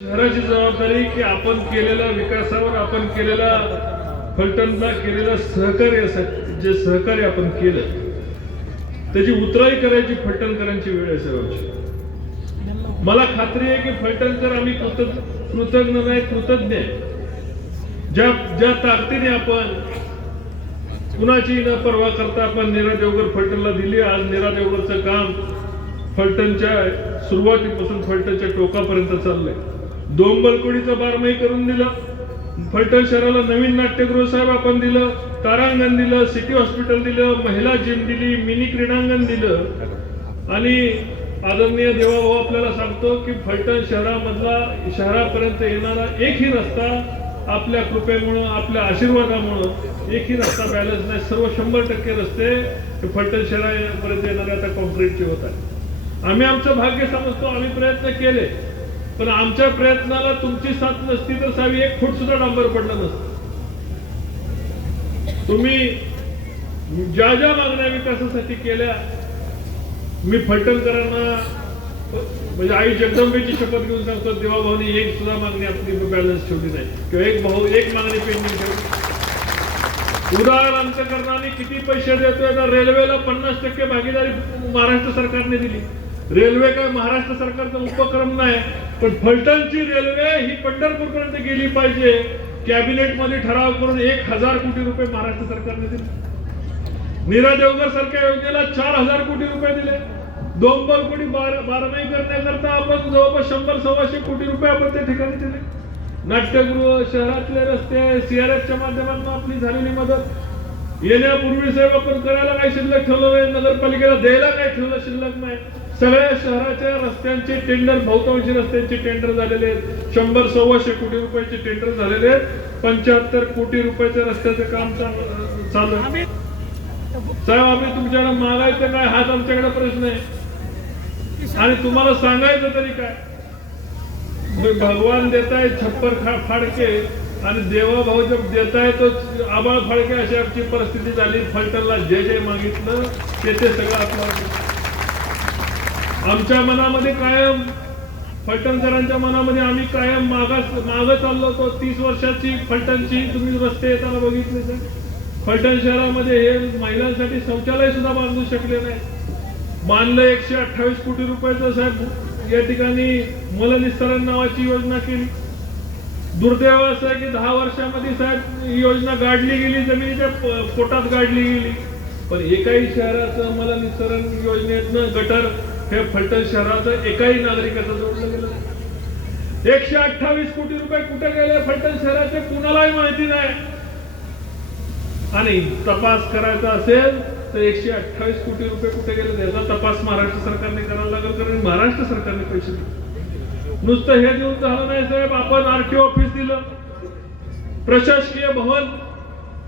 शहराची जबाबदारी की आपण केलेल्या विकासावर आपण केलेला फलटणला केलेलं सहकार्य जे सहकार्य आपण केलं त्याची उतराई करायची फलटणकरांची वेळ आहे सर्वांची. मला खात्री आहे की फलटणकर आम्ही कृतज्ञ कृतज्ञ नाही कृतज्ञ आहे. ज्या ज्या ताकदीने आपण कुणाची न परवा करता आपण नीरा देवगर फलटणला दिली आज नीरा देवगरचं काम फलटणच्या सुरुवातीपासून फलटणच्या टोकापर्यंत चाललंय. डोंबलकोडीचं बारमाही करून दिलं. फलटण शहराला नवीन नाट्यगृह साहेब आपण दिलं तारांगण दिलं सिटी हॉस्पिटल दिलं महिला जिम दिली मिनी क्रीडांगण दिलं. आणि आदरणीय देवाभाऊ आपल्याला सांगतो की फलटण शहरामधला शहरापर्यंत येणारा एकही रस्ता आपल्या कृपेमुळं आपल्या आशीर्वादामुळं एकही रस्ता बॅलन्स नाही. सर्व शंभर टक्के रस्ते फलटण शहरापर्यंत येणारे आता कॉन्क्रीटचे होत आहेत. आम्ही आमचं भाग्य समजतो आम्ही प्रयत्न केले. पण आमच्या प्रयत्नाला तुमची साथ नसती तर सावी एक फूट सुद्धा डांबर पडलं नसतं. तुम्ही ज्या ज्या मागण्या विकासासाठी केल्या मी फलटणकरांना म्हणजे आई जगदंबेची शपथ घेऊन सांगतो देवाभाऊनी एक सुद्धा मागणी आपली बॅलन्स ठेवली नाही. किंवा एक भाऊ एक मागणी पेंडिंग ठेवली. उदाहरण अंतकरणाने किती पैसे देतोय तर रेल्वेला पन्नास टक्के भागीदारी महाराष्ट्र सरकारने दिली. रेल्वे काय महाराष्ट्र सरकारचा उपक्रम नाही. पण फलटणची रेल्वे ही पंढरपूर पर्यंत गेली पाहिजे. कॅबिनेटमध्ये ठराव करून एक हजार कोटी रुपये महाराष्ट्र सरकारने दिले. नीरा देवगर सारख्या योजनेला चार हजार कोटी रुपये दिले. दोन कोटी बार- बारमाही करण्याकरता आपण जवळपास शंभर सव्वाशे कोटी रुपये आपण त्या ठिकाणी दिले. नाट्यगृह शहरातले रस्ते सीआरएफच्या माध्यमातून आपली झालेली मदत. येण्यापूर्वी साहेब आपण करायला काही शिल्लक ठेवलं नाही? नगरपालिकेला द्यायला काही ठेवलं शिल्लक नाही? सगळ्या शहराच्या रस्त्यांचे टेंडर बहुतांशी रस्त्यांचे टेंडर झालेले आहेत. शंभर सव्वाशे कोटी रुपयाचे टेंडर झालेले आहेत. पंच्याहत्तर कोटी रुपयाच्या रस्त्याचं काम चालू आहे. साहेब आम्ही तुमच्याकडे मागायचं काय? हाच आमच्याकडे प्रश्न आहे. आणि तुम्हाला सांगायचं तरी काय? भगवान देताय छप्पर खा फाडके. आणि देवा भाऊ जब देताय तो आबाळ फाडके अशी आमची परिस्थिती झाली. फलटणला जे जे मागितलं ते ते सगळं आपलं आमच्या मनामध्ये कायम फलटणकरांच्या मनामध्ये आम्ही कायम मागास मागं चाललो होतो. तीस वर्षाची फलटणची तुम्ही रस्ते येताना बघितले तर. फलटण शहरामध्ये हे महिलांसाठी शौचालय सुद्धा बांधू शकले नाही. बांधलं एकशे अठ्ठावीस कोटी रुपयाचं साहेब या ठिकाणी मलनिस्तारण नावाची योजना केली. दुर्दैव असं आहे की दहा वर्षामध्ये साहेब ही योजना गाडली गेली जमिनीच्या पोटात गाडली गेली. पण एकाही शहराचं मला मलनिस्तारण योजनेतनं गटर हे फलटण शहराचं एकाही नागरिकाचं जोडलं गेलं एकशे अठ्ठावीस कोटी रुपये कुठे गेले? फलटण शहराचे कुणालाही माहिती नाही. आणि तपास करायचा असेल तर एकशे अठ्ठावीस कोटी रुपये कुठे गेले? त्याचा तपास महाराष्ट्र सरकारने करायला लागेल कारण महाराष्ट्र सरकारने पैसे दिले. नुसतं हे देऊन झालं नाही साहेब. आपण आरटीओ ऑफिस दिलं. प्रशासकीय भवन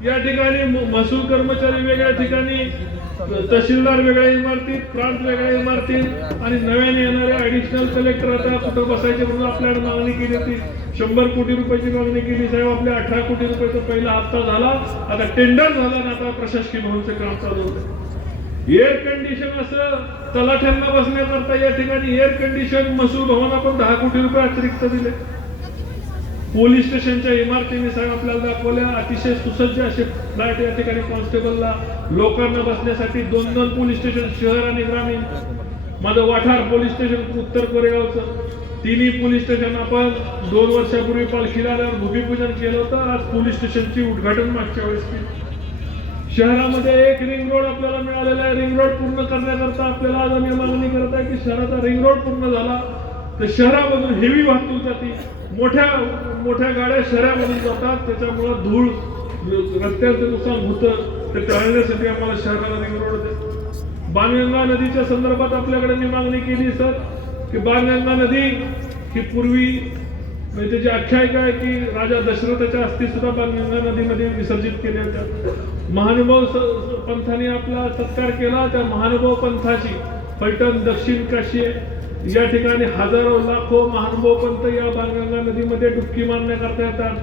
या ठिकाणी महसूल कर्मचारी वेगळ्या ठिकाणी तहसीलदार वेगळ्या इमारतीत प्रांत वेगळ्या इमारतीत आणि नव्याने येणारे ऍडिशनल कलेक्टर आता कुठं बसायचे म्हणून आपल्याला मागणी केली होती. शंभर कोटी रुपयाची मागणी केली. साहेब आपल्या अठरा कोटी रुपयाचा पहिला हप्ता झाला. आता टेंडर झाला आणि आता प्रशासकीय भवनचं काम चालू होतं. एअर कंडिशन असं तलाठ्यांना बसण्याकरता या ठिकाणी एअर कंडिशन मसूर भवन आपण दहा कोटी रुपये अतिरिक्त दिले. पोलीस स्टेशनच्या इमारतीने साहेब आपल्याला दाखवल्या. अतिशय सुसज्ज असे फ्लॅट या ठिकाणी कॉन्स्टेबलला लोकांना बसण्यासाठी दोन दोन पोलीस स्टेशन शहर आणि ग्रामीण. माझं वाठार पोलीस स्टेशन उत्तर कोरेगावचं. तिन्ही पोलीस स्टेशन आपण दोन वर्षापूर्वी पालखीला भूमिपूजन केलं होतं. आज पोलीस स्टेशनची उद्घाटन मागच्या वेळेस केलं. शहरामध्ये एक रिंग रोड आपल्याला मिळालेला आहे. रिंग रोड पूर्ण करण्याकरता आपल्याला आज आम्ही मागणी करत आहे की शहराचा रिंग रोड पूर्ण झाला. तर शहरामधून हेवी वाहतूक जाते. मोठ्या मोठ्या गाड्या शहरामधून जातात. त्याच्यामुळं धूळ रस्त्याचं नुकसान होतं ते टाळण्यासाठी आम्हाला शहराला रिंग रोड दे बाणगंगा नदीच्या संदर्भात आपल्याकडे मी मागणी केली सर की बाणगंगा नदी ही पूर्वी म्हणजे त्याची आख्यायिका आहे की राजा दशरथाच्या अस्थी सुद्धा बाणगंगा नदीमध्ये विसर्जित केल्या होत्या. महानुभाव स- पंथाने आपला सत्कार केला. त्या महानुभाव पंथाची फलटण दक्षिण काशी आहे. या ठिकाणी हजारो लाखो महानुभव पंत या बाणगंगा नदीमध्ये डुबकी मारण्याकरता येतात.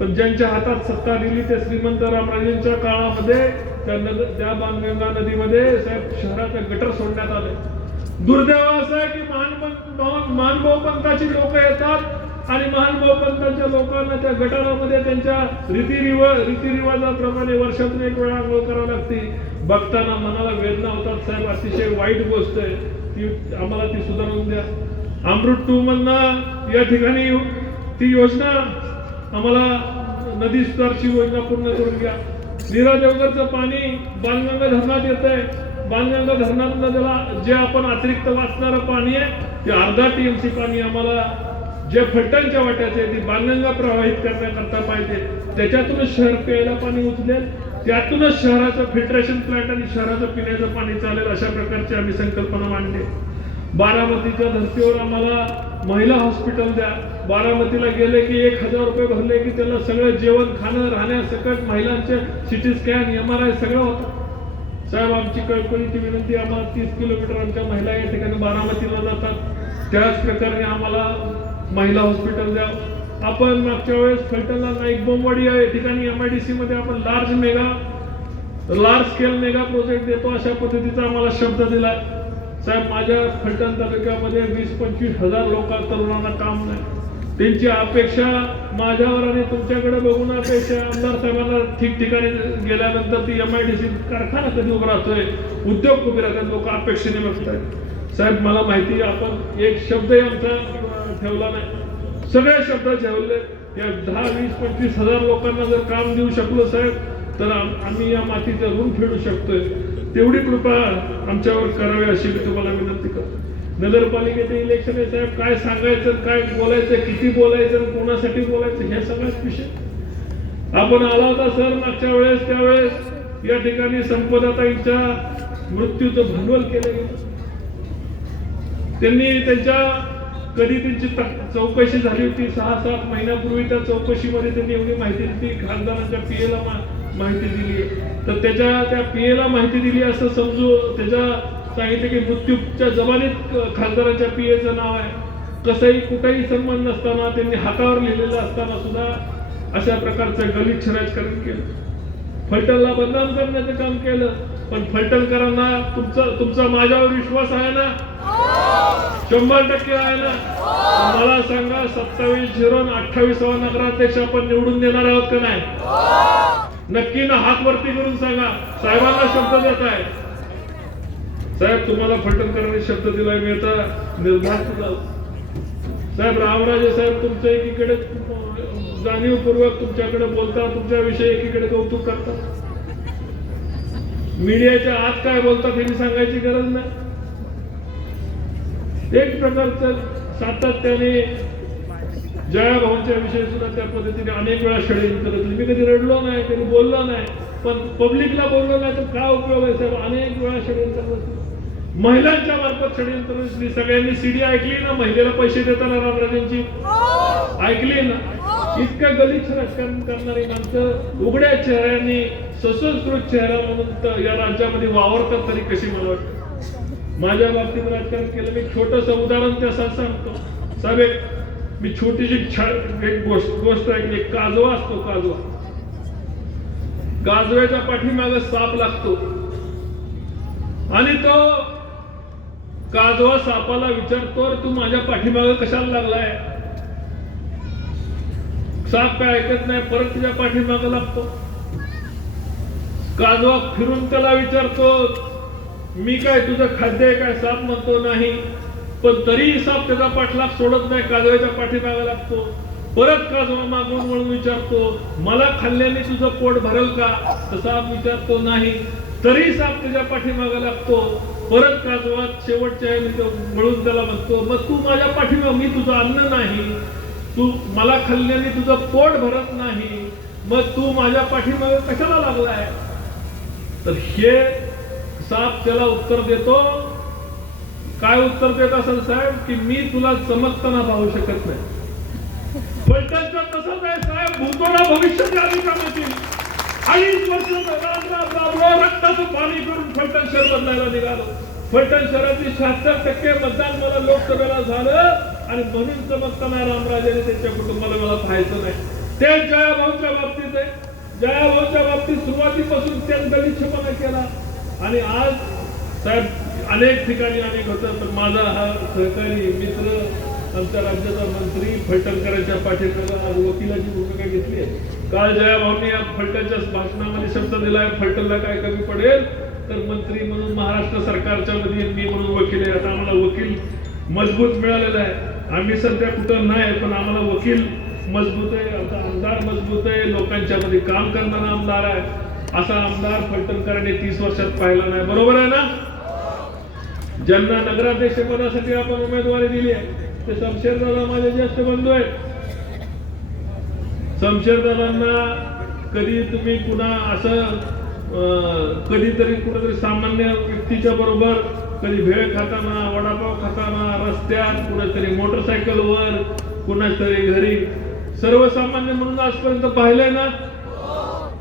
पण ज्यांच्या हातात सत्ता दिली ते श्रीमंत रामराजेंच्या काळामध्ये त्या नद त्या बाणगंगा नदीमध्ये साहेब शहराचे गटर सोडण्यात आले. दुर्दैव असं आहे की महान महानुभव पंथाची लोक येतात आणि महानुभव पंथांच्या लोकांना त्या गटारामध्ये त्यांच्या रीतिरिव रीतिरिवाजाप्रमाणे वर्षातून एक वेळा आंघोळ करावी लागते. बघताना मनाला वेदना होतात साहेब. अतिशय वाईट गोष्ट आहे. ती आम्हाला ती सुधारून द्या. अमृत टू मधनं या ठिकाणी ती योजना आम्हाला नदी सुधारची योजना पूर्ण करून घ्या नीरा देवगरचं पाणी बाणगंगा धरणात येत आहे. बाणगंगा धरणातलं त्याला जे आपण अतिरिक्त वाचणारं पाणी आहे ते अर्धा टीएमसी पाणी आम्हाला जे फलटणच्या वाट्याचे ते ती बाणगंगा प्रवाहित करण्याकरता पाहिजे. त्याच्यातून शहर प्यायला पाणी उचलेल. त्यातूनच शहराचं फिल्ट्रेशन प्लांट आणि शहराचं पिण्याचं पाणी चालेल अशा प्रकारची आम्ही संकल्पना मांडली. बारामतीच्या धर्तीवर आम्हाला महिला हॉस्पिटल द्या. बारामतीला गेले की एक हजार रुपये भरले की त्याला सगळं जेवण खाणं राहण्यासकट महिलांचे CT scan M R I सगळं होतं. साहेब आमची कळकळीची विनंती आम्हाला तीस किलोमीटर आमच्या महिला या ठिकाणी बारामतीला जातात. त्याच प्रकारे आम्हाला महिला हॉस्पिटल द्या. आपण मागच्या वेळेस फलटणला नाईक बोंबवाडी या ठिकाणी एम आय डी सी मध्ये आपण large mega large scale mega project देतो अशा पद्धतीचा आम्हाला शब्द दिलाय. साहेब माझ्या फलटण तालुक्यामध्ये वीस पंचवीस हजार लोक तरुणांना काम नाही. त्यांची अपेक्षा माझ्यावर आणि तुमच्याकडे बघून अपेक्षा आमदार साहेबांना ठिकठिकाणी गेल्यानंतर ती एम आय डी सी कारखाना कधी उभा राहतोय उद्योग उभे राहतात लोक अपेक्षेने बघतायत. साहेब मला माहिती आपण एक शब्दही आमचा ठेवला नाही. सगळे शब्दाचे ठेवले या दहा वीस पंचवीस हजार लोकांना जर काम देऊ शकलो साहेब तर आम्ही या मातीचा ऋण फेडू शकतोय. तेवढी कृपा आमच्यावर करावी अशी मी तुम्हाला विनंती करतो. नगरपालिकेचे इलेक्शन आहे साहेब. काय सांगायचं काय बोलायचं किती बोलायचं कोणासाठी बोलायचं हे सगळ्याच विषय. आपण आला होता सर मागच्या वेळेस त्यावेळेस या ठिकाणी संपदाताईंच्या मृत्यूचं भांडवल केलं गेलं त्यांनी त्यांच्या कधी त्यांची चौकशी झाली होती सहा सात महिन्यापूर्वी त्या चौकशीमध्ये त्यांनी एवढी माहिती दिली खासदारांच्या पीएला माहिती दिली. तर त्याच्या त्या पीएला माहिती दिली असं समजू त्याच्या सांगितलं की मृत्यूच्या जबानीत खासदाराच्या पीएचं नाव आहे. कसंही कुठेही सन्मान नसताना त्यांनी हातावर लिहिलेलं असताना सुद्धा अशा प्रकारचं गलिच्छ राजकारण केलं. फलटणला बदनाम करण्याचं काम केलं. पण फलटणकरांना तुमचा तुमचा माझ्यावर विश्वास आहे ना? शंभर टक्के आहे मला सांगा सत्तावीस झिरो अठ्ठावीसावा नगराध्यक्ष आपण निवडून देणार आहोत का नाही? नक्की ना हात वरती करून सांगा. साहेबांना शब्द देत आहे. साहेब तुम्हाला फलटणकरांनी शब्द दिलाय मी आता निर्धार साहेब रामराजे साहेब तुमचं एकीकडे जाणीवपूर्वक तुमच्याकडे बोलता तुमच्याविषयी एकीकडे कौतुक करतात. मीडियाच्या आत काय बोलतात हे सांगायची गरज नाही. एक प्रकारचं सातत्याने जया भाऊंच्या विषयी सुद्धा त्या पद्धतीने अनेक वेळा षडयंत्र. मी कधी रडलो नाही कधी बोललो नाही पण पब्लिकला बोललो नाही तर काय उपयोग आहे साहेब? अनेक वेळा षडयंत्र. महिलांच्या मार्फत षडयंत्र रचली सगळ्यांनी सीडी ऐकली ना? महिलेला पैसे देताना रामराजांची? ऐकली ना? इतकं गलिच्छ राजकारण करणारी माणसं उघड्या चेहऱ्यांनी सशस्कृत चेहरा म्हणून या राज्यामध्ये वावरतात तरी कशी मला वाटतं? माझ्या बाबतीत राजकारण केलं. मी छोटस उदाहरण त्यासाठी सांगतो. साहेब मी छोटीशी एक गोष्ट गोष्ट ऐकली. एक काजवा असतो काजवा. काजव्याच्या पाठीमाग साप लागतो. आणि तो काजवा सापाला विचारतो तू माझ्या पाठीमाग कशाला लागलाय? साप काय ऐकत नाही परत तिच्या पाठीमाग लागतो. काजवा फिरून त्याला विचारतो मी काय तुझं खाद्य आहे काय साप म्हणतो नाही पण तरीही साप त्याचा पाठलाग सोडत नाही काजव्याच्या पाठीमागा लागतो. परत काजवा मागून वळून विचारतो मला खाल्ल्याने तुझं पोट भरल का? तर साप विचारतो नाही. तरी साप त्याच्या पाठीमागा लागतो. परत काजवा शेवटच्या ह्याने वळून त्याला म्हणतो मग तू माझ्या पाठीमाग मी तुझं अन्न नाही. तू मला खाल्ल्याने तुझं पोट भरत नाही. मग तू माझ्या पाठीमागे कशाला लागलाय? तर हे साप त्याला उत्तर देतो. काय उत्तर देत असेल साहेब? की मी तुला चमकताना पाहू शकत नाही. फलटणचं तसंच आहे साहेब भूतोला भविष्यात आली का येतील अडीच वर्ष राबलो रक्ताचं पाणी करून फलटण शहर बदलायला निघालो. फलटण शहरातील शहात्तर टक्के मतदान मला लोकसभेला झालं आणि म्हणून चमकताना रामराजाने त्यांच्या कुटुंबाला मला पाहायचं नाही. ते जयाभाऊच्या बाबतीत आहे. जयाभाऊच्या बाबतीत सुरुवातीपासून त्यांनी गलिच्छपणा केला. आणि आज साहेब अनेक ठिकाणी अनेक होतं पण माझा हा सहकारी मित्र आमच्या राज्याचा मंत्री फलटणकरांच्या पाठीमागे आज वकिलाची भूमिका घेतली आहे. काल जयाभाऊनी या फलटणच्या भाषणामध्ये शब्द दिला आहे फलटणला काय कमी पडेल? तर मंत्री म्हणून महाराष्ट्र सरकारच्या मध्ये मी म्हणून वकील आहे. आता आम्हाला वकील मजबूत मिळालेला आहे. आम्ही सध्या कुठं नाही पण आम्हाला वकील मजबूत आहे आता आमदार मजबूत आहे लोकांच्या मध्ये काम करणारा आमदार आहे. असा आमदार फलटणकरांनी तीस वर्षात पाहिला नाही. बरोबर आहे ना? ज्यांना नगराध्यक्ष पदासाठी आपण उमेदवारी दिली आहे. ते शमशेर दादा माझे ज्येष्ठ बंधू आहेत. शमशेर दादांना कधी तुम्ही पुन्हा असं अं, कधीतरी कुठेतरी सामान्य व्यक्तीच्या बरोबर कधी भेळ खाताना वडापाव खाताना रस्त्यात कुणातरी मोटरसायकलवर कुणातरी घरी सर्वसामान्य म्हणून आजपर्यंत पाहिलंय ना?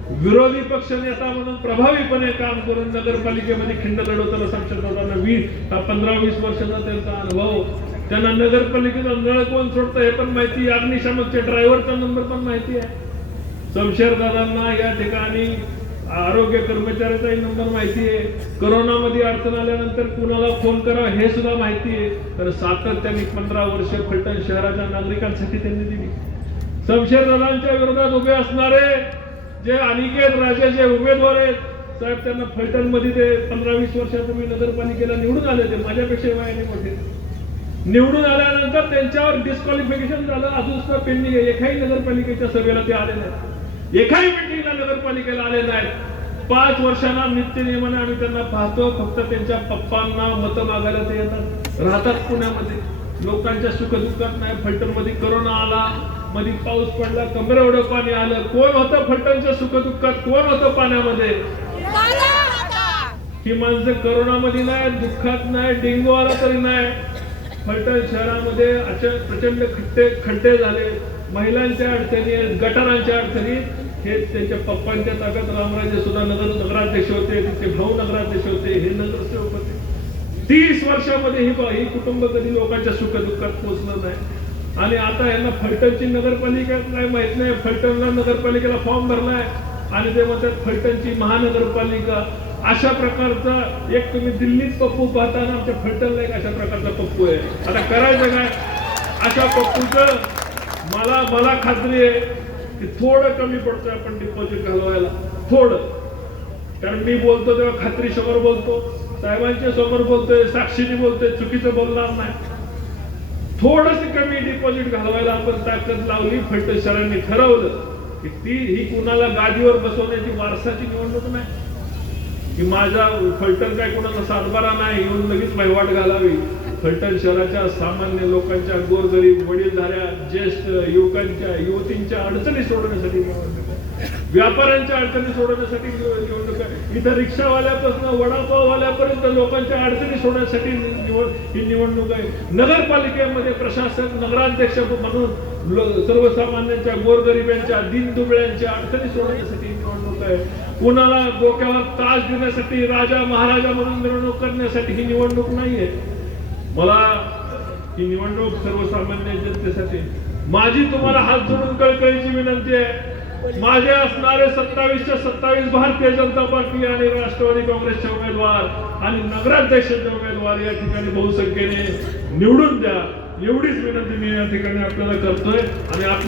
विरोधी पक्ष नेता म्हणून प्रभावीपणे काम करून नगरपालिकेमध्ये खिंड लढवताना शमशेरदादांना वीस पंधरा वीस वर्षाचा त्यांचा अनुभव. त्यांना नगरपालिकेचा नळ कोण सोडतं हे पण माहिती अग्निशामकच्या ड्रायव्हरचा नंबर पण माहिती आहे. शमशेरदादांना या ठिकाणी आरोग्य कर्मचाऱ्याचाही नंबर माहिती आहे. करोनामध्ये अडचण आल्यानंतर कुणाला फोन करा हे सुद्धा माहिती आहे. तर सातत्याने पंधरा वर्ष फलटण शहराच्या नागरिकांसाठी त्यांनी दिली. शमशेरदादांच्या विरोधात उभे असणारे जे अनिकेत राजे जे उमेदवार आहेत साहेब त्यांना फलटणमध्ये ते पंधरा वीस वर्षापूर्वी नगरपालिकेला निवडून आले ते माझ्यापेक्षा वयाने मोठे. निवडून आल्यानंतर त्यांच्यावर डिस्क्वालिफिकेशन झालं. अजून सुद्धा पेंडिंग आहे. एकाही नगरपालिकेच्या सभेला ते आले नाहीत. एकाही मिटिंगला नगरपालिकेला आले नाहीत. पाच वर्षांना नित्य नियमाने आम्ही त्यांना पाहतो. फक्त त्यांच्या पप्पांना मत मागायला ते येतात. राहतात पुण्यामध्ये. लोकांच्या सुखदुःखात नाही. फलटणमध्ये करोना आला. मध्ये पाऊस पडला कमरे एवढं पाणी आलं. कोण होतं फलटणच्या सुखदुःखात? कोण होतं पाण्यामध्ये? ही माणसं करोनामध्ये नाही दुःखात नाही डेंगू आला तरी नाही. फलटण शहरामध्ये अशा प्रचंड खड्डे खड्डे झाले. महिलांच्या अडचणी आहेत, गटारांच्या अडचणी हे त्यांच्या पप्पांच्या ताब्यात रामराजे सुद्धा नगर नगराध्यक्ष होते तिचे भाऊ नगराध्यक्ष होते हे नगरसेवक होते. तीस वर्षामध्ये ही ही कुटुंब कधी लोकांच्या सुखदुःखात पोहोचलं नाही. आणि आता यांना फलटणची नगरपालिका काय माहीत नाही फलटणला नगरपालिकेला फॉर्म भरलाय. आणि ते म्हणतात फलटणची महानगरपालिका. अशा प्रकारचा एक तुम्ही दिल्लीत पप्पू पाहताना आमच्या फलटणला एक अशा प्रकारचा पप्पू आहे. आता करायचं काय? अशा पप्पूचं मला मला खात्री आहे की थोडं कमी पडतोय आपण डिपॉझिट घालवायला. थोडं. कारण मी बोलतो तेव्हा खात्री समोर बोलतो. साहेबांच्या समोर बोलतोय साक्षीने बोलतोय चुकीचं बोलणार नाही. थोडस कमी डिपॉझिट घालवायला आपण ताकद लावली फलटण शहरांनी ठरवलं की ती ही कुणाला गादीवर बसवण्याची वारसाची निवडणूक नाही. की माझा फलटण काय कुणाला सातबारा नाही येऊन लगेच वहिवाट घालावी. फलटण शहराच्या सामान्य लोकांच्या गोरगरीब वडीलधाऱ्या ज्येष्ठ युवकांच्या युवतींच्या अडचणी सोडवण्यासाठी निवडणूक व्यापाऱ्यांच्या अडचणी सोडवण्यासाठी निवडणूक इथं रिक्षावाल्यापासून वडापाववाल्यापर्यंत लोकांच्या अडचणी सोडण्यासाठी निवड ही निवडणूक आहे. नगरपालिकेमध्ये प्रशासक नगराध्यक्ष म्हणून सर्वसामान्यांच्या गोरगरिबांच्या दिनदुबळ्यांच्या अडचणी सोडवण्यासाठी निवडणूक आहे. कुणाला डोक्यावर त्रास देण्यासाठी राजा महाराजा म्हणून मिरवणूक करण्यासाठी ही निवडणूक नाहीये मला ही निवडणूक सर्वसामान्य जनतेसाठी. माझी तुम्हाला हात जोडून कळकळीची विनंती आहे. माझे असणारे सत्तावीसशे सत्तावीस भारतीय जनता पार्टी आणि राष्ट्रवादी काँग्रेसचे उमेदवार आणि नगराध्यक्षाचे उमेदवार या ठिकाणी बहुसंख्येने निवडून द्या. एवढीच विनंती मी या ठिकाणी आपल्याला करतोय आणि